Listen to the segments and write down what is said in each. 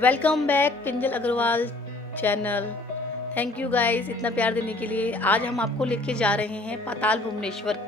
Welcome back Pinjal Agarwal channel. Thank you guys इतना प्यार देने के लिए। आज हम आपको लेके जा रहे हैं पाताल भुवनेश्वर।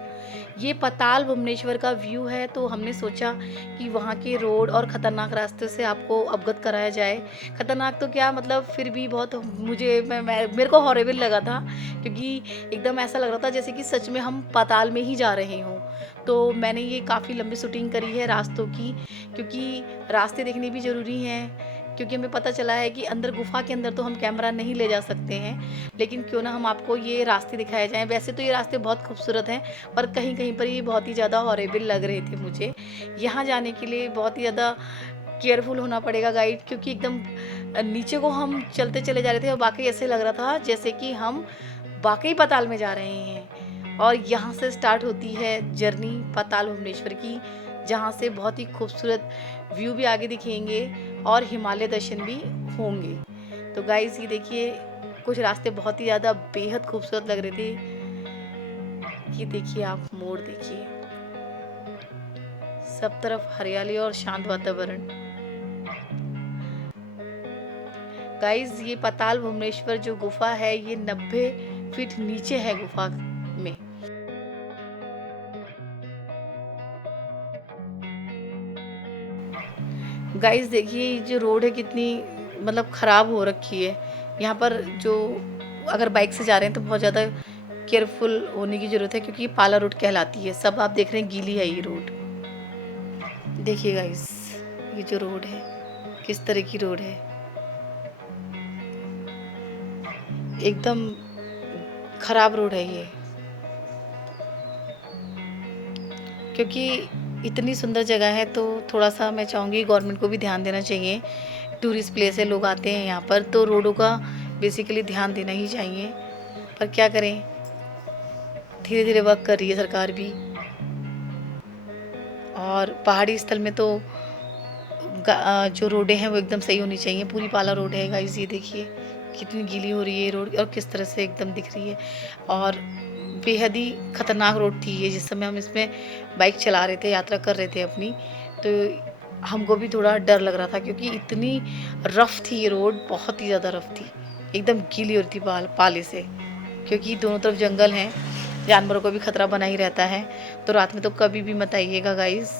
ये पाताल भुवनेश्वर का व्यू है, तो हमने सोचा कि वहाँ के रोड और ख़तरनाक रास्ते से आपको अवगत कराया जाए। ख़तरनाक तो क्या मतलब, फिर भी बहुत मुझे मेरे को हॉरेबल लगा था, क्योंकि एकदम ऐसा लग रहा था जैसे कि सच में हम पाताल में ही जा रहे हों। तो मैंने ये काफ़ी लंबी शूटिंग करी है रास्तों की, क्योंकि रास्ते देखने भी ज़रूरी हैं। क्योंकि हमें पता चला है कि अंदर गुफा के अंदर तो हम कैमरा नहीं ले जा सकते हैं, लेकिन क्यों ना हम आपको ये रास्ते दिखाए जाएं। वैसे तो ये रास्ते बहुत खूबसूरत हैं, पर कहीं कहीं पर ये बहुत ही ज़्यादा हॉरेबल लग रहे थे मुझे। यहाँ जाने के लिए बहुत ही ज़्यादा केयरफुल होना पड़ेगा गाइड, क्योंकि एकदम नीचे को हम चलते चले जा रहे थे और वाकई ऐसे लग रहा था जैसे कि हम वाकई पाताल में जा रहे हैं। और यहाँ से स्टार्ट होती है जर्नी पाताल भुवनेश्वर की, जहाँ से बहुत ही खूबसूरत व्यू भी आगे दिखेंगे और हिमालय दर्शन भी होंगे। तो गाइस ये देखिए, कुछ रास्ते बहुत ही ज़्यादा बेहद खूबसूरत लग रहे थे। ये देखिए, आप मोड़ देखिए, सब तरफ हरियाली और शांत वातावरण। गाइस ये पाताल भुवनेश्वर जो गुफा है, ये 90 फीट नीचे है गुफा में। गाइस देखिए, ये जो रोड है कितनी मतलब ख़राब हो रखी है। यहाँ पर जो अगर बाइक से जा रहे हैं तो बहुत ज़्यादा केयरफुल होने की ज़रूरत है, क्योंकि ये पाला रोड कहलाती है। सब आप देख रहे हैं गीली है ये रोड। देखिए गाइस, ये जो रोड है किस तरह की रोड है, एकदम ख़राब रोड है ये। क्योंकि इतनी सुंदर जगह है, तो थोड़ा सा मैं चाहूँगी गवर्नमेंट को भी ध्यान देना चाहिए। टूरिस्ट प्लेस है, लोग आते हैं यहाँ पर, तो रोडों का बेसिकली ध्यान देना ही चाहिए। पर क्या करें, धीरे धीरे वर्क कर रही है सरकार भी। और पहाड़ी स्थल में तो जो रोडें हैं वो एकदम सही होनी चाहिए। पूरी पाला रोड है गाइस, ये देखिए कितनी गीली हो रही है रोड और किस तरह से एकदम दिख रही है। और बेहद ही ख़तरनाक रोड थी ये। जिस समय हम इसमें बाइक चला रहे थे, यात्रा कर रहे थे अपनी, तो हमको भी थोड़ा डर लग रहा था, क्योंकि इतनी रफ़ थी ये रोड, बहुत ही ज़्यादा रफ़ थी, एकदम गीली हो रही थी पाले से। क्योंकि दोनों तरफ जंगल हैं, जानवरों को भी खतरा बना ही रहता है। तो रात में तो कभी भी मत आइएगा गाइस।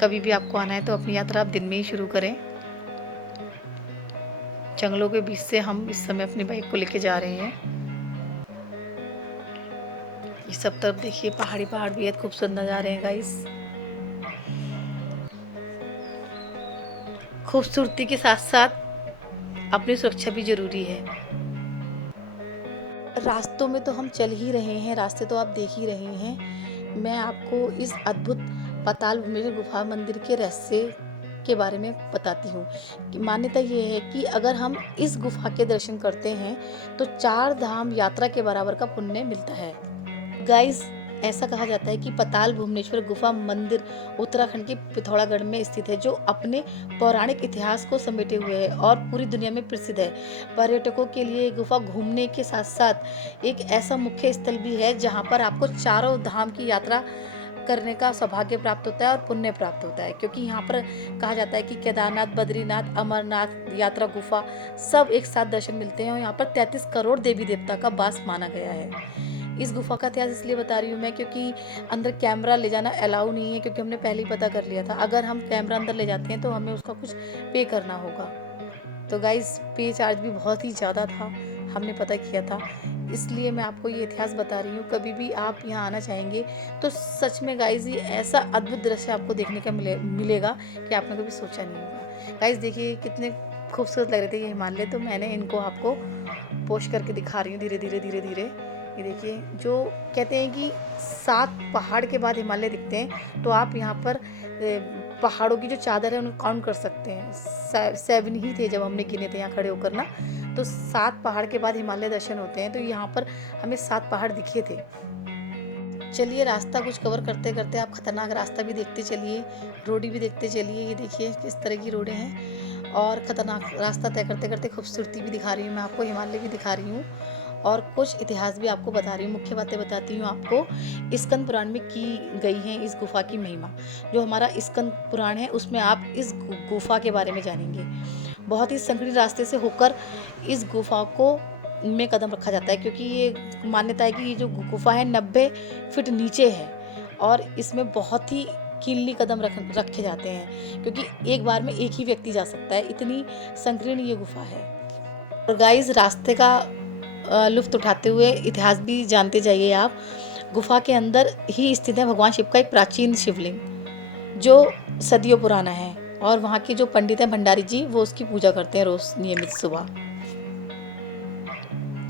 कभी भी आपको आना है तो अपनी यात्रा आप दिन में ही शुरू करें। जंगलों के बीच से हम इस समय अपनी बाइक को लेके जा रहे हैं। ये सब तरफ देखिए पहाड़ी पहाड़ बेहद खूबसूरत नज़ारे हैं गाइस। खूबसूरती के साथ साथ अपनी सुरक्षा भी ज़रूरी है। रास्तों में तो हम चल ही रहे हैं, रास्ते तो आप देख ही रहे हैं। मैं आपको इस अद्भुत पाताल भुवनेश्वर गुफा मंदिर के रहस्य के बारे में बताती हूँ। कि मान्यता ये है कि अगर हम इस गुफा के दर्शन करते हैं तो 4 धाम यात्रा के बराबर का पुण्य मिलता है। गाइस, ऐसा कहा जाता है कि पाताल भुवनेश्वर गुफा मंदिर उत्तराखंड के पिथौरागढ़ में स्थित है, जो अपने पौराणिक इतिहास को समेटे हुए है और पूरी दुनिया में प्रसिद्ध है। पर्यटकों के लिए गुफा घूमने के साथ साथ एक ऐसा मुख्य स्थल भी है जहां पर आपको चारों धाम की यात्रा करने का सौभाग्य प्राप्त होता है और पुण्य प्राप्त होता है। क्योंकि यहाँ पर कहा जाता है कि केदारनाथ, बद्रीनाथ, अमरनाथ यात्रा गुफा सब एक साथ दर्शन मिलते हैं, और यहाँ पर 33 करोड़ देवी देवता का वास माना गया है। इस गुफा का इतिहास इसलिए बता रही हूँ मैं, क्योंकि अंदर कैमरा ले जाना अलाउ नहीं है, क्योंकि हमने पहले ही पता कर लिया था। अगर हम कैमरा अंदर ले जाते हैं तो हमें उसका कुछ पे करना होगा। तो गाइस, पे चार्ज भी बहुत ही ज़्यादा था, हमने पता किया था। इसलिए मैं आपको ये इतिहास बता रही हूँ। कभी भी आप यहाँ आना चाहेंगे तो सच में गाइस, ये ऐसा अद्भुत दृश्य आपको देखने का मिलेगा कि आपने कभी सोचा नहीं होगा। गाइस देखिए कितने खूबसूरत लग रहे थे ये हिमालय, तो मैंने इनको आपको पोस्ट करके दिखा रही हूँ धीरे धीरे धीरे धीरे। ये देखिए, जो कहते हैं कि 7 पहाड़ के बाद हिमालय दिखते हैं, तो आप यहाँ पर पहाड़ों की जो चादर है उनको काउंट कर सकते हैं। 7 ही थे जब हमने गिने थे यहाँ खड़े होकर ना। तो 7 पहाड़ के बाद हिमालय दर्शन होते हैं, तो यहाँ पर हमें 7 पहाड़ दिखे थे। चलिए, रास्ता कुछ कवर करते करते आप खतरनाक रास्ता भी देखते चलिए, रोड भी देखते चलिए। ये देखिए किस तरह की रोडें हैं, और ख़तरनाक रास्ता तय करते करते खूबसूरती भी दिखा रही हूँ मैं आपको, हिमालय भी दिखा रही हूँ। और कुछ इतिहास भी आपको बता रही हूँ, मुख्य बातें बताती हूँ आपको। स्कंद पुराण में की गई है इस गुफा की महिमा। जो हमारा स्कंद पुराण है उसमें आप इस गुफा के बारे में जानेंगे। बहुत ही संकीर्ण रास्ते से होकर इस गुफा को में कदम रखा जाता है, क्योंकि ये मान्यता है कि ये जो गुफा है 90 फीट नीचे है और इसमें बहुत ही कीलनी कदम रखे जाते हैं, क्योंकि एक बार में एक ही व्यक्ति जा सकता है, इतनी संकीर्ण ये गुफा है। और गाइस, रास्ते का लुत्फ उठाते हुए इतिहास भी जानते जाइए आप। गुफा के अंदर ही स्थित है भगवान शिव का एक प्राचीन शिवलिंग, जो सदियों पुराना है। और वहाँ के जो पंडित हैं भंडारी जी, वो उसकी पूजा करते हैं रोज नियमित सुबह।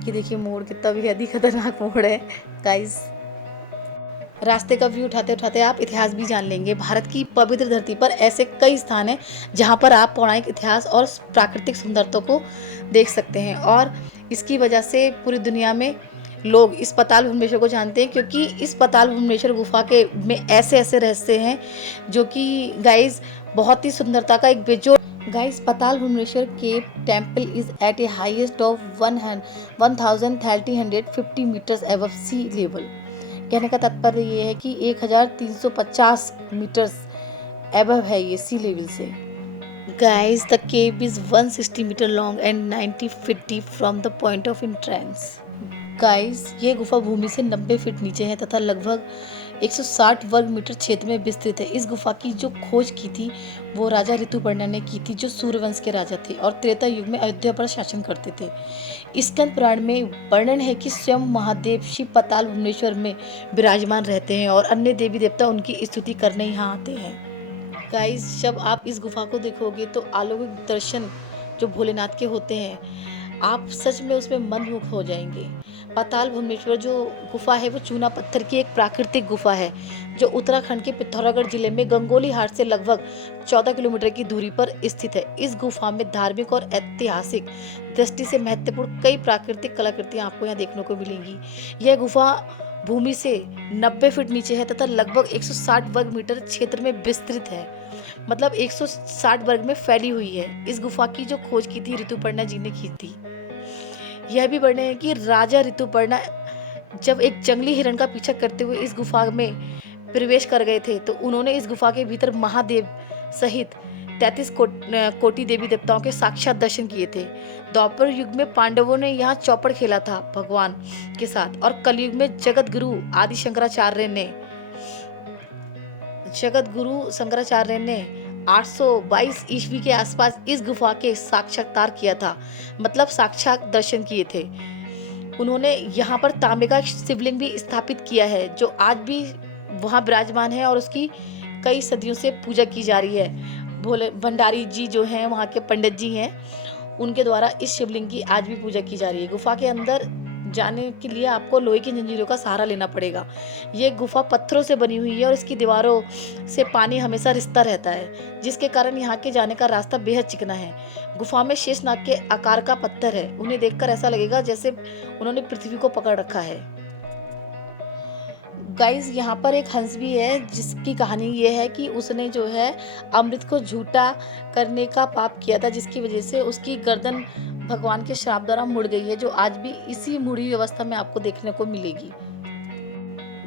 ये देखिए मोड़, कितना भी बेहद खतरनाक मोड़ है गाइस। रास्ते का व्यू उठाते उठाते आप इतिहास भी जान लेंगे। भारत की पवित्र धरती पर ऐसे कई स्थान हैं जहाँ पर आप पौराणिक इतिहास और प्राकृतिक सुंदरता को देख सकते हैं, और इसकी वजह से पूरी दुनिया में लोग इस पाताल भुवनेश्वर को जानते हैं, क्योंकि इस पाताल भुवनेश्वर गुफा के में ऐसे ऐसे रहस्य हैं जो कि गाइस बहुत ही सुंदरता का एक बेजोड़। गाइस, पाताल भुवनेश्वर के temple is at a highest of 1350 meters above sea level. कहने का तात्पर्य ये है कि 1350 मीटर्स एबव है ये सी लेवल से। Guys, the cave is 160 meter long and 90 feet deep from the point of entrance. Guys, ये गुफा भूमि से 90 फीट नीचे है तथा लगभग 160 वर्ग मीटर क्षेत्र में विस्तृत है। इस गुफा की जो खोज की थी वो राजा ऋतुपर्णा ने की थी, जो सूर्यवंश के राजा थे और त्रेता युग में अयोध्या पर शासन करते थे। स्कंद पुराण में वर्णन है कि स्वयं महादेव शिव पाताल भुवनेश्वर में विराजमान रहते हैं और अन्य देवी देवता उनकी स्तुति करने यहाँ आते हैं। गाइस, जब आप इस गुफा को देखोगे तो अलौकिक दर्शन जो भोलेनाथ के होते हैं, आप सच में उसमें मंत्रमुग्ध हो जाएंगे। पाताल भुवनेश्वर जो गुफा है वो चूना पत्थर की एक प्राकृतिक गुफा है, जो उत्तराखंड के पिथौरागढ़ जिले में गंगोली हाट से लगभग 14 किलोमीटर की दूरी पर स्थित है। इस गुफा में धार्मिक और ऐतिहासिक दृष्टि से महत्वपूर्ण कई प्राकृतिक कलाकृतियां आपको यहाँ देखने को मिलेंगी। यह गुफा भूमि से 90 फीट नीचे है तथा लगभग 160 वर्ग मीटर क्षेत्र में विस्तृत है, मतलब 160 वर्ग में फैली हुई है। इस गुफा की जो खोज की थी ऋतुपर्णा जी ने की थी। यह भी वर्णन है कि राजा ऋतुपर्णा जब एक जंगली हिरण का पीछा करते हुए इस गुफा में प्रवेश कर गए थे, तो उन्होंने इस गुफा के भीतर महादेव सहित 33 कोटि देवी देवताओं के साक्षात दर्शन किए थे। द्वापर युग में पांडवों ने यहाँ चौपड़ खेला था भगवान के साथ, और कलयुग में जगत गुरु शंकराचार्य ने 822 ईस्वी के आसपास इस गुफा के साक्षात्कार किया था, मतलब साक्षात दर्शन किए थे। उन्होंने यहाँ पर तांबे का शिवलिंग भी स्थापित किया है, जो आज भी वहाँ विराजमान है और उसकी कई सदियों से पूजा की जा रही है। भोले भंडारी जी जो हैं, वहाँ के पंडित जी हैं, उनके द्वारा इस शिवलिंग की आज भी पूजा की जा रही है। गुफा के अंदर जाने के लिए आपको लोहे की जंजीरों का सहारा लेना पड़ेगा। ये गुफा पत्थरों से बनी हुई है और इसकी दीवारों से पानी हमेशा रिसता रहता है, जिसके कारण यहाँ के जाने का रास्ता बेहद चिकना है। गुफा में शेषनाग के आकार का पत्थर है, उन्हें देखकर ऐसा लगेगा जैसे उन्होंने पृथ्वी को पकड़ रखा है। गाइस, यहाँ पर एक हंस भी है, जिसकी कहानी ये है कि उसने जो है अमृत को झूठा करने का पाप किया था, जिसकी वजह से उसकी गर्दन भगवान के श्राप द्वारा मुड़ गई है, जो आज भी इसी मुड़ी अवस्था में आपको देखने को मिलेगी।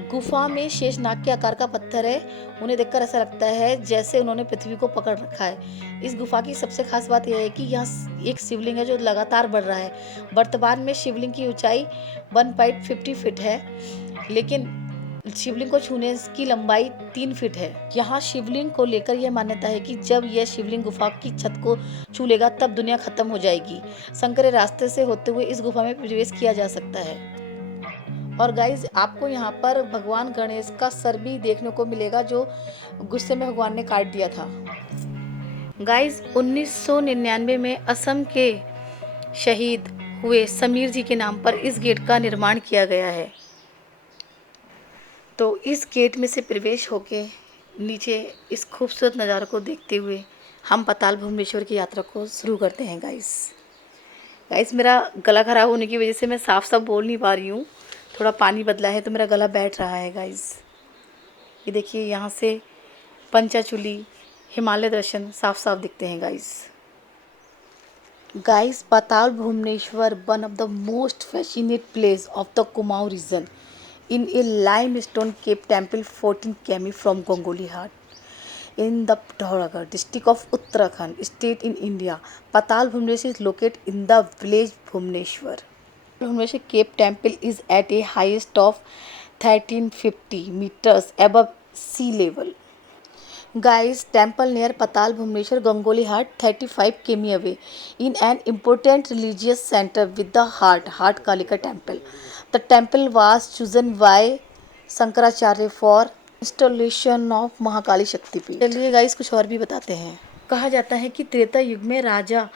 गुफा में शेषनाग के आकार का पत्थर है, उन्हें देखकर ऐसा लगता है जैसे उन्होंने पृथ्वी को पकड़ रखा है। इस गुफा की सबसे खास बात यह है कि यहाँ एक शिवलिंग है जो लगातार बढ़ रहा है। वर्तमान में शिवलिंग की ऊंचाई 1.50 फीट है, लेकिन शिवलिंग को छूने की लंबाई 3 फीट है। यहाँ शिवलिंग को लेकर यह मान्यता है कि जब यह शिवलिंग गुफा की छत को छू लेगा तब दुनिया खत्म हो जाएगी। संकरे रास्ते से होते हुए इस गुफा में प्रवेश किया जा सकता है। और गाइज, आपको यहाँ पर भगवान गणेश का सर भी देखने को मिलेगा, जो गुस्से में भगवान ने काट दिया था। गाइज, 1999 में असम के शहीद हुए समीर जी के नाम पर इस गेट का निर्माण किया गया है। तो इस गेट में से प्रवेश होके नीचे इस खूबसूरत नज़ारे को देखते हुए हम पाताल भुवनेश्वर की यात्रा को शुरू करते हैं। गाइस, मेरा गला ख़राब होने की वजह से मैं साफ बोल नहीं पा रही हूँ, थोड़ा पानी बदला है तो मेरा गला बैठ रहा है। गाइस, ये देखिए, यहाँ से पंचाचूली हिमालय दर्शन साफ दिखते हैं। Guys, Guys, Patal Bhumneshwar, one of the most fascinating place of the Kumaon region, in a limestone cave temple 14 km from Gangoli Ghat in the Pithoragarh district of Uttarakhand state in India. Patal Bhumneshwar is located in the village Bhumneshwar. Bhumneshwar cave temple is at a highest of 1350 meters above sea level. Guys, temple near Patal Bhumneshwar Gangoli Ghat 35 km away in an important religious center with the Heart Kalika temple. The temple was chosen by Shankaracharya for installation of Mahakali शक्तिपीठ। चलिए guys कुछ और भी बताते हैं। कहा जाता है कि त्रेता युग में राजा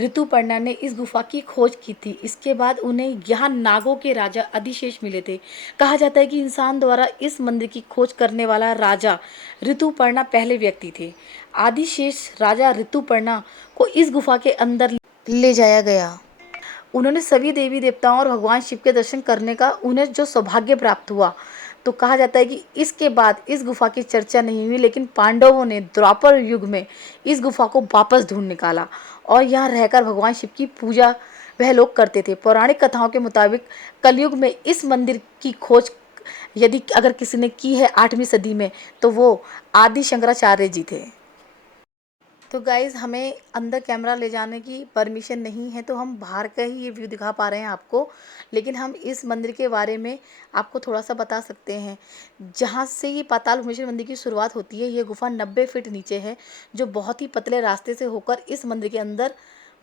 ऋतुपर्णा ने इस गुफा की खोज की थी। इसके बाद उन्हें यहाँ नागों के राजा अधिशेष मिले थे। कहा जाता है कि इंसान द्वारा इस मंदिर की खोज करने वाला राजा ऋतुपर्णा पहले व्यक्ति थे। आदिशेष राजा ऋतुपर्णा को इस गुफा के अंदर ले जाया गया। उन्होंने सभी देवी देवताओं और भगवान शिव के दर्शन करने का उन्हें जो सौभाग्य प्राप्त हुआ, तो कहा जाता है कि इसके बाद इस गुफा की चर्चा नहीं हुई, लेकिन पांडवों ने द्वापर युग में इस गुफा को वापस ढूंढ निकाला और यहाँ रहकर भगवान शिव की पूजा वह लोग करते थे। पौराणिक कथाओं के मुताबिक कलयुग में इस मंदिर की खोज यदि अगर किसी ने की है 8वीं सदी में, तो वो आदि शंकराचार्य जी थे। तो गाइज़ हमें अंदर कैमरा ले जाने की परमिशन नहीं है, तो हम बाहर का ही ये व्यू दिखा पा रहे हैं आपको, लेकिन हम इस मंदिर के बारे में आपको थोड़ा सा बता सकते हैं। जहाँ से ये पाताल भुवनेश्वर मंदिर की शुरुआत होती है, ये गुफा 90 फीट नीचे है, जो बहुत ही पतले रास्ते से होकर इस मंदिर के अंदर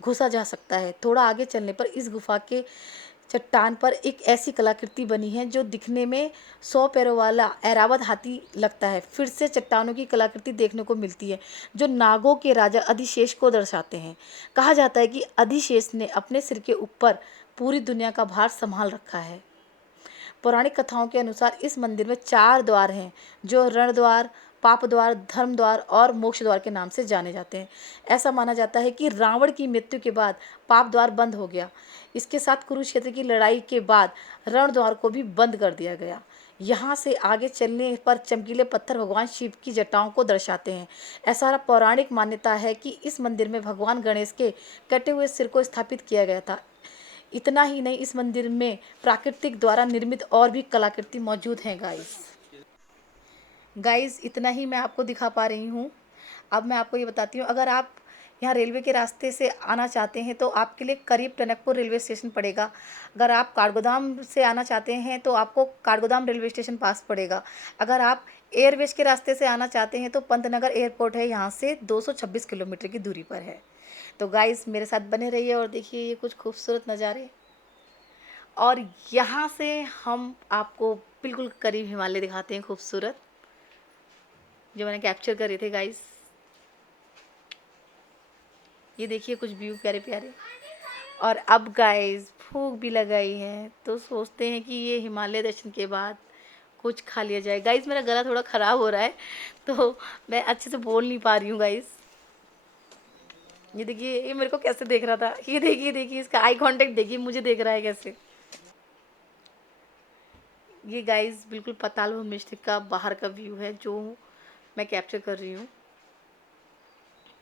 घुसा जा सकता है। थोड़ा आगे चलने पर इस गुफा के चट्टान पर एक ऐसी कलाकृति बनी है जो दिखने में 100 पैरों वाला ऐरावत हाथी लगता है। फिर से चट्टानों की कलाकृति देखने को मिलती है जो नागों के राजा अधिशेष को दर्शाते हैं। कहा जाता है कि अधिशेष ने अपने सिर के ऊपर पूरी दुनिया का भार संभाल रखा है। पौराणिक कथाओं के अनुसार इस मंदिर में 4 द्वार हैं जो रण द्वार, पाप द्वार, धर्म द्वार और मोक्ष द्वार के नाम से जाने जाते हैं। ऐसा माना जाता है कि रावण की मृत्यु के बाद पाप द्वार बंद हो गया। इसके साथ कुरुक्षेत्र की लड़ाई के बाद रण द्वार को भी बंद कर दिया गया। यहाँ से आगे चलने पर चमकीले पत्थर भगवान शिव की जटाओं को दर्शाते हैं। ऐसा पौराणिक मान्यता है कि इस मंदिर में भगवान गणेश के कटे हुए सिर को स्थापित किया गया था। इतना ही नहीं, इस मंदिर में प्राकृतिक द्वारा निर्मित और भी कलाकृति मौजूद हैं। गाइस इतना ही मैं आपको दिखा पा रही हूँ। अब मैं आपको ये बताती हूँ, अगर आप यहाँ रेलवे के रास्ते से आना चाहते हैं तो आपके लिए करीब टनकपुर रेलवे स्टेशन पड़ेगा। अगर आप काठगोदाम से आना चाहते हैं तो आपको काठगोदाम रेलवे स्टेशन पास पड़ेगा। अगर आप एयरवेज के रास्ते से आना चाहते हैं तो पंतनगर एयरपोर्ट है, यहाँ से 226 किलोमीटर की दूरी पर है। तो गाइस मेरे साथ बने रहिए और देखिए ये कुछ खूबसूरत नज़ारे। और यहाँ से हम आपको बिल्कुल करीब हिमालय दिखाते हैं खूबसूरत, जो मैंने कैप्चर करे थे गाइस। ये देखिए कुछ व्यू प्यारे प्यारे। और अब गाइस भूख भी लगाई है, तो सोचते हैं कि ये हिमालय दर्शन के बाद कुछ खा लिया जाए। गाइस मेरा गला थोड़ा ख़राब हो रहा है, तो मैं अच्छे से बोल नहीं पा रही हूँ गाइस। ये देखिए ये मेरे को कैसे देख रहा था, ये देखिए इसका आई कांटेक्ट देखिए, मुझे देख रहा है कैसे। ये गाइस बिल्कुल पाताल भुवनेश्वर का बाहर का व्यू है जो मैं कैप्चर कर रही हूँ।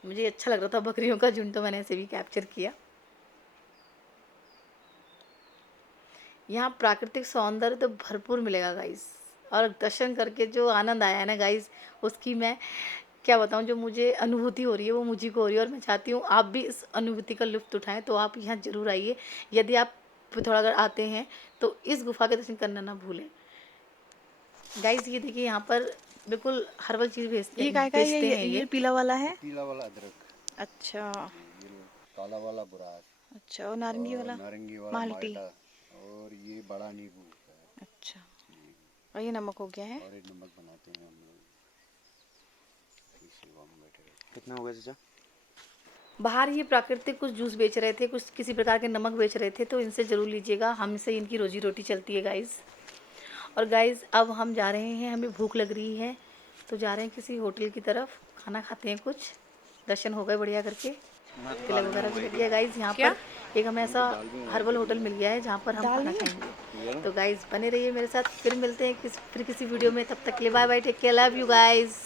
मुझे अच्छा लग रहा था बकरियों का झुंड, तो मैंने ऐसे भी कैप्चर किया। यहाँ प्राकृतिक सौंदर्य तो भरपूर मिलेगा गाइस, और दर्शन करके जो आनंद आया है ना गाइस, उसकी मैं क्या बताऊँ। जो मुझे अनुभूति हो रही है वो मुझे को हो रही है, और मैं चाहती हूँ आप भी इस अनुभूति का लुत्फ़ उठाएं। तो आप यहाँ ज़रूर आइए। यदि आप पिथौरागढ़ आते हैं तो इस गुफा के दर्शन करना ना भूलें। गाइस ये देखिए यहाँ पर बिल्कुल हर्बल चीज़ भेजते ये काय का बेचते हैं। ये पीला वाला है, पीला वाला अदरक, अच्छा ये काला वाला बुरास, अच्छा, और नारंगी वाला नारंगी वाला माल्टी, माल्टा, और ये बड़ा नींबू है। अच्छा, और ये नमक हो गया है। और ये नमक बनाते हैं हम लोग। इस सेवा में बैठे रहते। कितना हो गया चाचा? बाहर ये प्राकृतिक कुछ जूस बेच रहे थे, कुछ किसी प्रकार के नमक बेच रहे थे, तो इनसे ज़रूर लीजिएगा। हमसे इनकी रोजी रोटी चलती है गाइस। और गाइस अब हम जा रहे हैं, हमें भूख लग रही है, तो जा रहे हैं किसी होटल की तरफ, खाना खाते हैं। कुछ दर्शन हो गए बढ़िया करके, तिलक वगैरह भी लग गया गाइस। यहाँ पर एक हमें ऐसा हर्बल होटल मिल गया है जहाँ पर हम खाना खाएंगे। तो गाइस बने रहिए मेरे साथ, फिर मिलते हैं फिर किसी वीडियो में। तब तक के लिए bye bye, take care, love you guys.